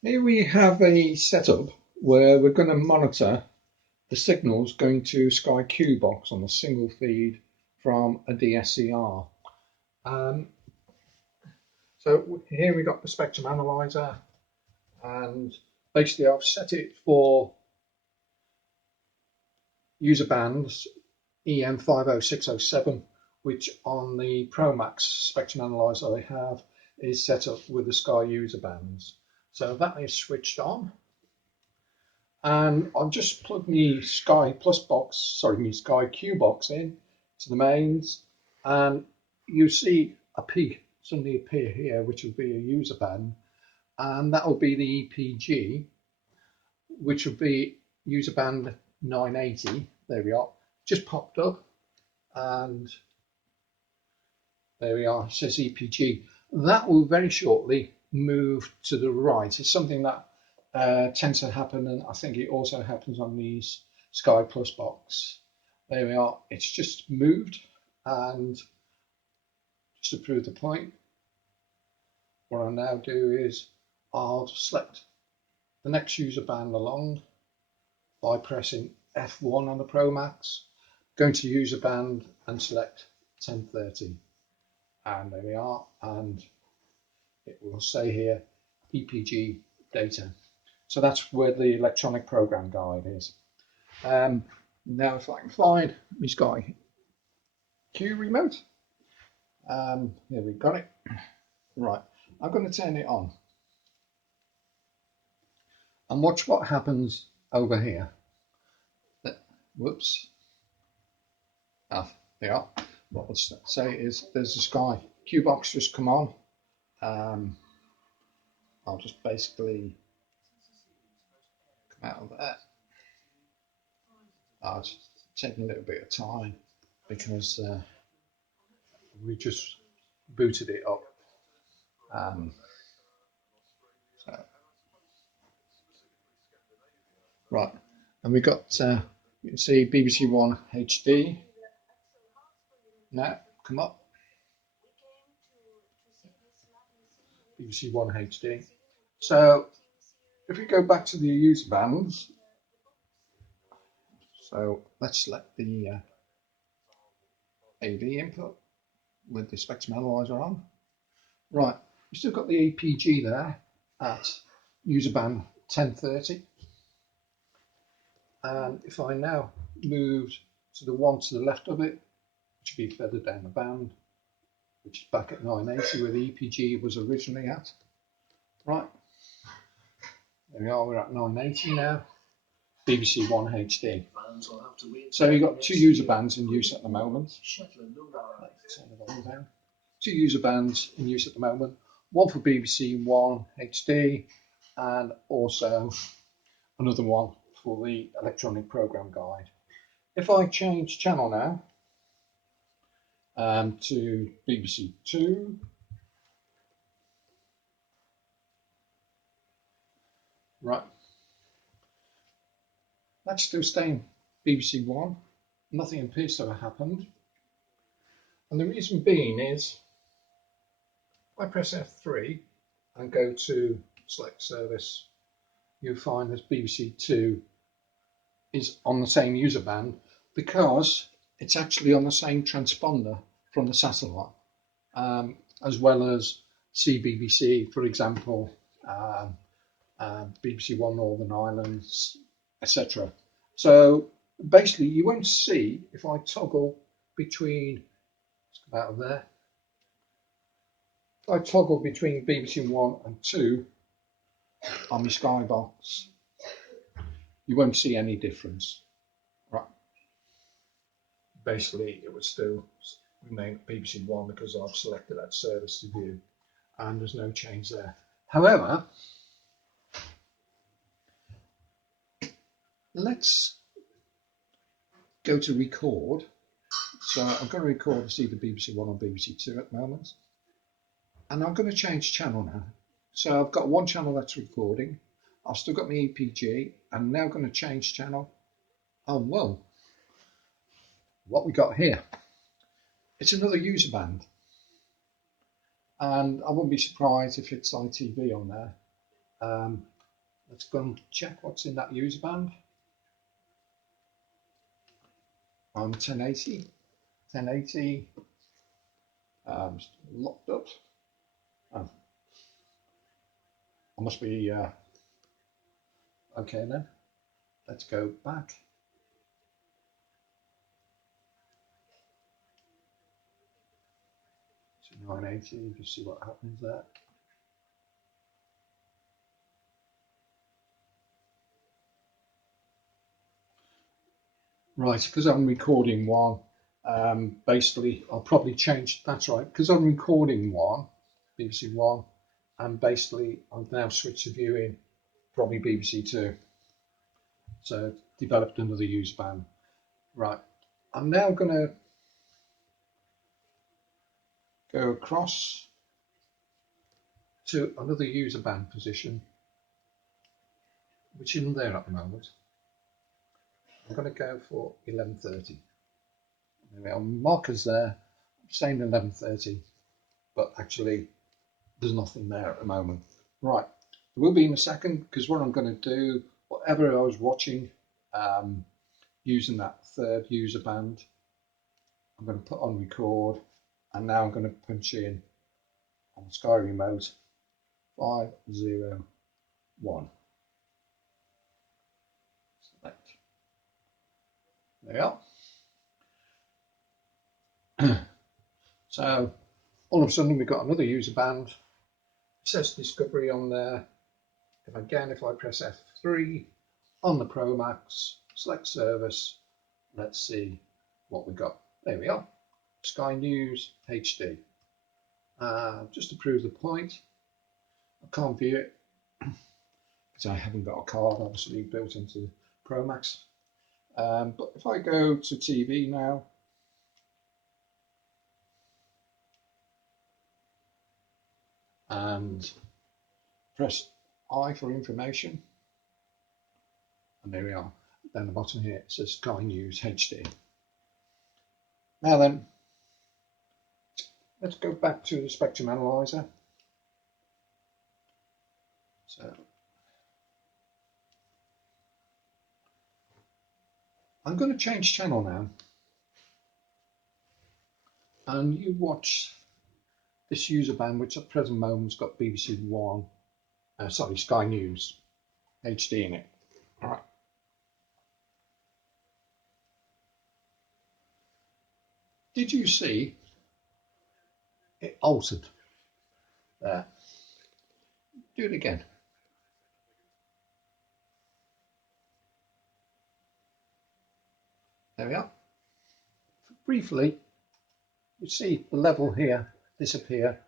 Here we have a setup where we're going to monitor the signals going to Sky Q box on a single feed from a dSCR. So here we got the spectrum analyzer, and basically I've set it for user bands EM50607, which on the Pro Max spectrum analyzer I have is set up with the Sky user bands. So that is switched on. And I've just plugged my Sky Plus box, sorry, my Sky Q box in to the mains, and you see a P suddenly appear here, which will be a user band, and that will be the EPG, which will be user band 980. There we are, just popped up, and there we are, it says EPG. That will very shortly move to the right. It's something that tends to happen, and I think it also happens on these Sky Plus box. There we are, it's just moved, and just to prove the point, what I'll now do is I'll select the next user band along by pressing F1 on the Pro Max, going to user band and select 1030, and there we are, and it will say here EPG data. So that's where the electronic program guide is. Now if I can find my Sky Q remote, here we got it. Right, I'm going to turn it on and watch what happens over here. Whoops. There we are. What we'll say is there's the Sky Q box just come on. I'll just basically come out of there. It's taking a little bit of time because we just booted it up. Right, and we got you can see BBC One HD. Now come up. BBC One HD. So if we go back to the user bands, so let's select the AV input with the spectrum analyzer on. Right, we've still got the APG there at user band 1030. And if I now move to the one to the left of it, which will be further down the band, which is back at 980 where the EPG was originally at. Right, there we are, we're at 980 now, BBC One HD. So you've got two user bands in use at the moment. Two user bands in use at the moment, one for BBC One HD and also another one for the electronic program guide. If I change channel now to BBC Two, right, that's still staying BBC One. Nothing appears to have happened, and the reason being is if I press F3 and go to select service, you'll find that BBC Two is on the same user band because it's actually on the same transponder from the satellite, as well as CBBC, for example, BBC One Northern Ireland, etc. So basically you won't see, if I toggle between, let's come out of there, if I toggle between BBC One and Two on my Sky box, you won't see any difference. Right. Basically it would still remain BBC One because I've selected that service to view, and there's no change there. However, let's go to record. So I'm going to record to either BBC One or BBC Two at the moment, and I'm going to change channel now. So I've got one channel that's recording, I've still got my EPG, I'm now going to change channel. Oh well, what we got here, it's another user band, and I wouldn't be surprised if it's ITV on there. Let's go and check what's in that user band. On 1080, locked up. Oh, I must be okay then. Let's go back. To 980, just see what happens there. Right, because I'm recording one, basically I'll probably change, that's right, because I'm recording one, BBC One, and basically I've now switched to viewing probably BBC Two. So developed another user band. Right, I'm now going to go across to another user band position, which isn't there at the moment. I'm going to go for 1130. There we are, markers there, I'm saying 1130, but actually there's nothing there at the moment. Right, it will be in a second, because what I'm going to do, whatever I was watching using that third user band, I'm going to put on record, and now I'm going to punch in on Sky Remote 501. Select. There we are. So all of a sudden we've got another user band. It says Discovery on there. If I press F3 on the Pro Max, select Service, let's see what we got. There we are. Sky News HD. Just to prove the point, I can't view it because I haven't got a card obviously built into Pro Max. But if I go to TV now, and press I for information, and there we are. Down the bottom here it says Sky News HD. Now then, let's go back to the Spectrum Analyzer. So I'm going to change channel now, and you watch this user band, which at the present moment has got BBC One, Sky News HD in it. All right. Did you see it altered there? Do it again. There we are. Briefly, you see the level here disappear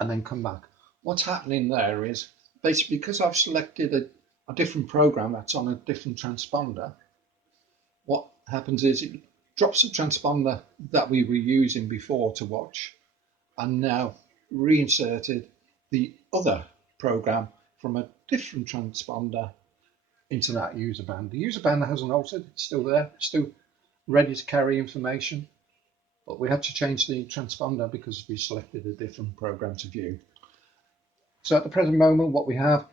and then come back. What's happening there is basically because I've selected a different program that's on a different transponder, what happens is it drops the transponder that we were using before to watch and now reinserted the other program from a different transponder into that user band. The user band hasn't altered, it's still there, it's still ready to carry information, but we had to change the transponder because we selected a different program to view. So at the present moment, what we have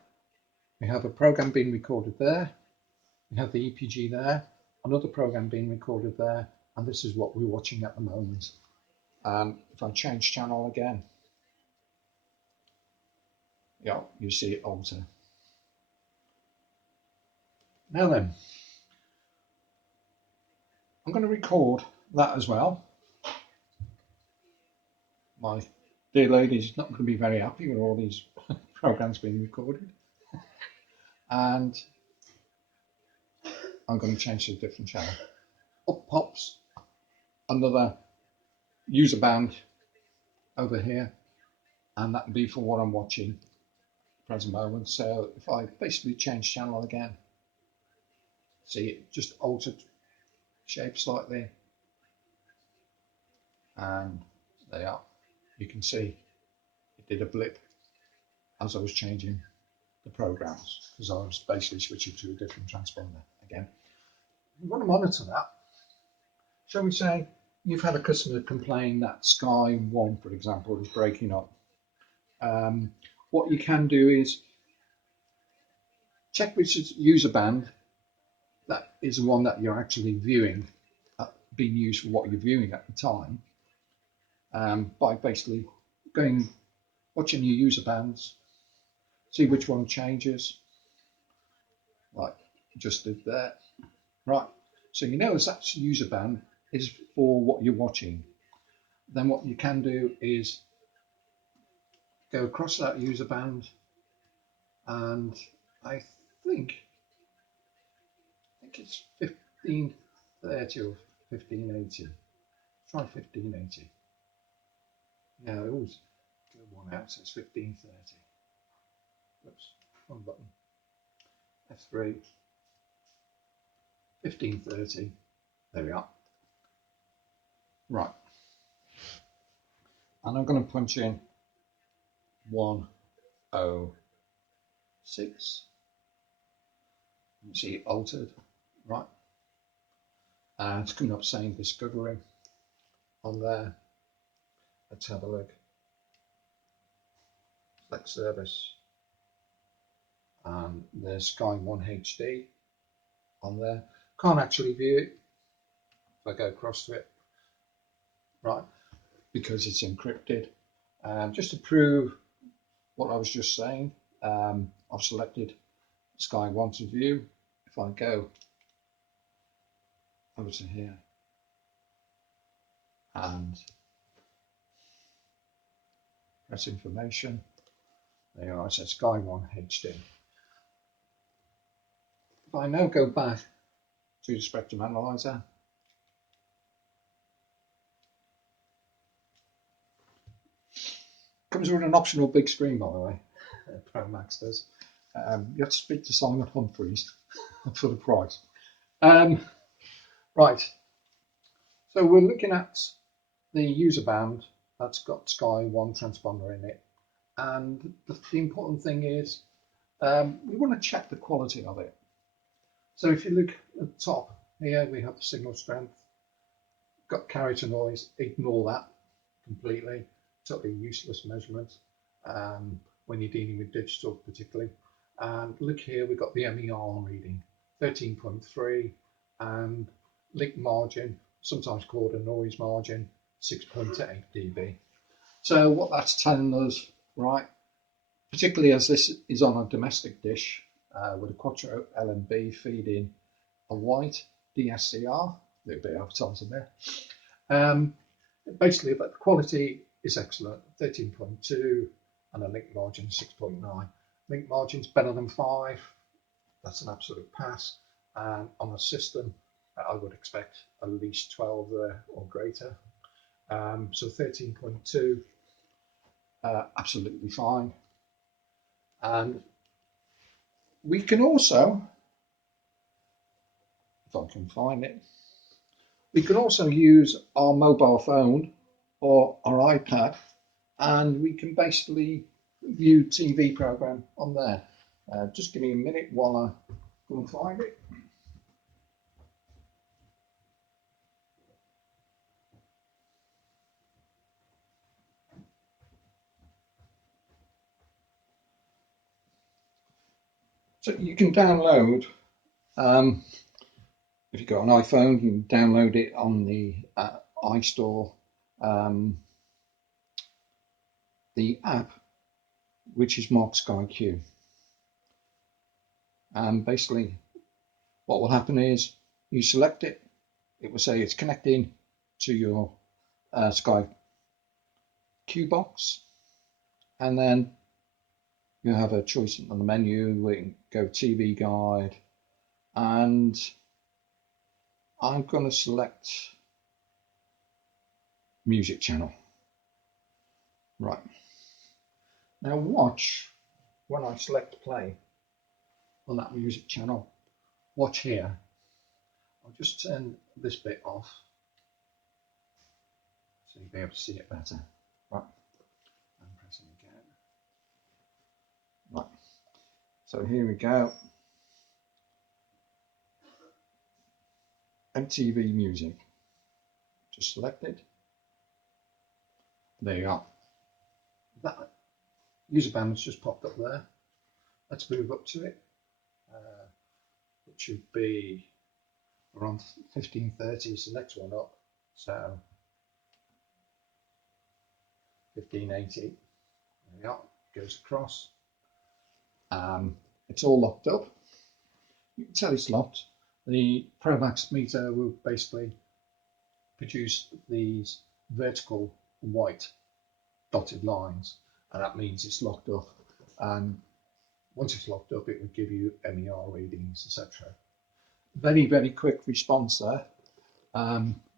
a program being recorded there, we have the EPG there, another program being recorded there, and this is what we're watching at the moment. And if I change channel again, yeah, you see it alter. Now then, I'm going to record that as well. My dear lady's not going to be very happy with all these programs being recorded. And I'm going to change to a different channel. Up pops another user band over here, and that will be for what I'm watching at the present moment. So if I basically change channel again, see it just altered shape slightly, and there you are. You can see it did a blip as I was changing the programs because I was basically switching to a different transponder again. You want to monitor that. Shall we say you've had a customer complain that Sky One, for example, is breaking up. What you can do is check which user band that is the one that you're actually viewing, being used for what you're viewing at the time, by basically watching your user bands, see which one changes, like just did that, right? So you know that user band is for what you're watching. Then what you can do is go across that user band, and I think it's 1530 or 1580. Try 1580. Yeah, I always go one out, so it's 1530. Oops, wrong button. F3, 1530. There we are. Right. And I'm going to punch in 106. You see it altered, right? And it's coming up saying discovering on there. Let's have a look. Select service. And there's Sky 1 HD on there. Can't actually view it if I go across to it, right? Because it's encrypted. Just to prove what I was just saying, I've selected Sky 1 to view. If I go over to here and press information, there you are, it says Sky 1 HD. If I now go back to the Spectrum Analyzer, comes with an optional big screen, by the way. Pro Max does. You have to speak to Simon Humphreys for the price. Right, so we're looking at the user band that's got Sky 1 transponder in it, and the important thing is we want to check the quality of it. So if you look at the top here, we have the signal strength, got carry to noise, ignore that completely, totally useless measurement when you're dealing with digital particularly. And look here, we've got the MER reading, 13.3, and link margin, sometimes called a noise margin, 6.8 dB. So what that's telling us, right, particularly as this is on a domestic dish with a Quattro LNB feeding a white dSCR, a little bit of advertising there. Basically, but the quality is excellent, 13.2, and a link margin 6.9. Link margin's better than 5. That's an absolute pass. And on a system, I would expect at least 12 there or greater. So 13.2, absolutely fine. And we can also, if I can find it, we can also use our mobile phone or our iPad, and we can basically view TV program on there. Just give me a minute while I go and find it. So you can download, if you've got an iPhone, you can download it on the iStore, the app, which is marked Sky Q. And basically what will happen is you select it, it will say it's connecting to your Sky Q box, and then you have a choice on the menu. We can go TV guide, and I'm going to select music channel. Right, now watch when I select play on that music channel. Watch here. I'll just turn this bit off so you'll be able to see it better. Right, I'm pressing again. Right, so here we go. MTV music. Just select it. There you are. That user band's just popped up there. Let's move up to it. it should be around 1530 is the next one up, so 1580. There we are, goes across. It's all locked up. You can tell it's locked. The ProMax meter will basically produce these vertical white dotted lines, and that means it's locked up. And once it's locked up, it will give you MER readings, etc. Very, very quick response there.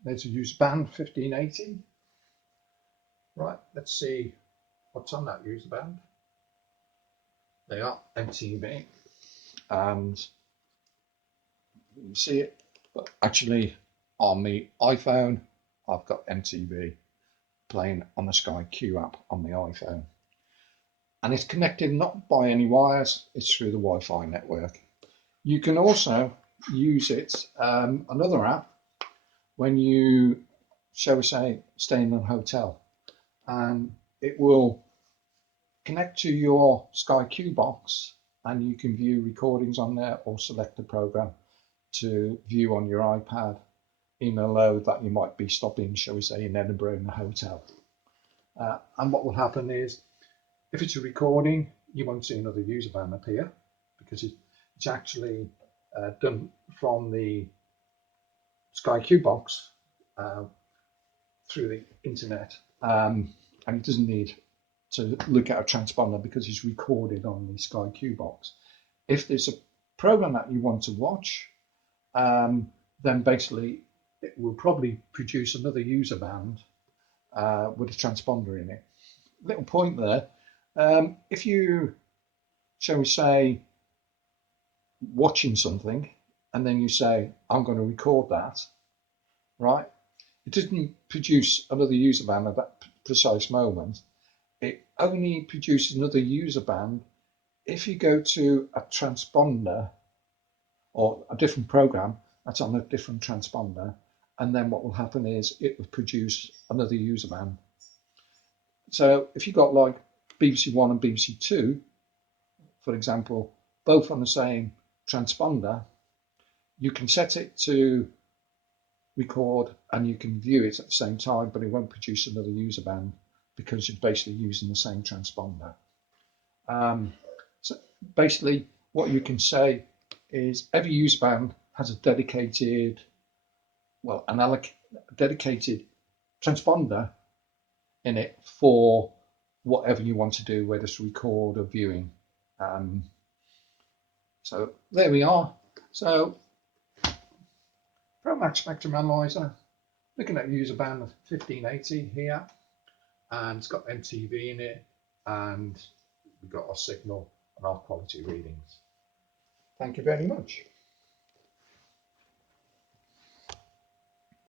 There's a user band 1580. Right, let's see what's on that user band. They are MTV, and you see it, but actually on the iPhone, I've got MTV playing on the Sky Q app on the iPhone. And it's connected not by any wires, it's through the Wi-Fi network. You can also use it, another app, when you, shall we say, stay in a hotel, and it will connect to your Sky Q box, and you can view recordings on there or select a program to view on your iPad in a load that you might be stopping, shall we say, in Edinburgh in a hotel. And what will happen is, if it's a recording, you won't see another user band appear, because it's actually done from the Sky Q box through the internet, and it doesn't need to look at a transponder because it's recorded on the Sky Q box. If there's a program that you want to watch, then basically it will probably produce another user band with a transponder in it. Little point there. If you, shall we say, watching something and then you say, I'm going to record that, right? It doesn't produce another user band at that precise moment. It only produces another user band if you go to a transponder or a different program that's on a different transponder, and then what will happen is it will produce another user band. So if you've got like BBC One and BBC Two, for example, both on the same transponder, you can set it to record and you can view it at the same time, but it won't produce another user band because you're basically using the same transponder. So basically what you can say is every user band has a dedicated, well, dedicated transponder in it for whatever you want to do, whether it's record or viewing. So there we are. So ProMax Spectrum Analyzer, looking at user band of 1580 here, and it's got MTV in it, and we've got our signal and our quality readings. Thank you very much.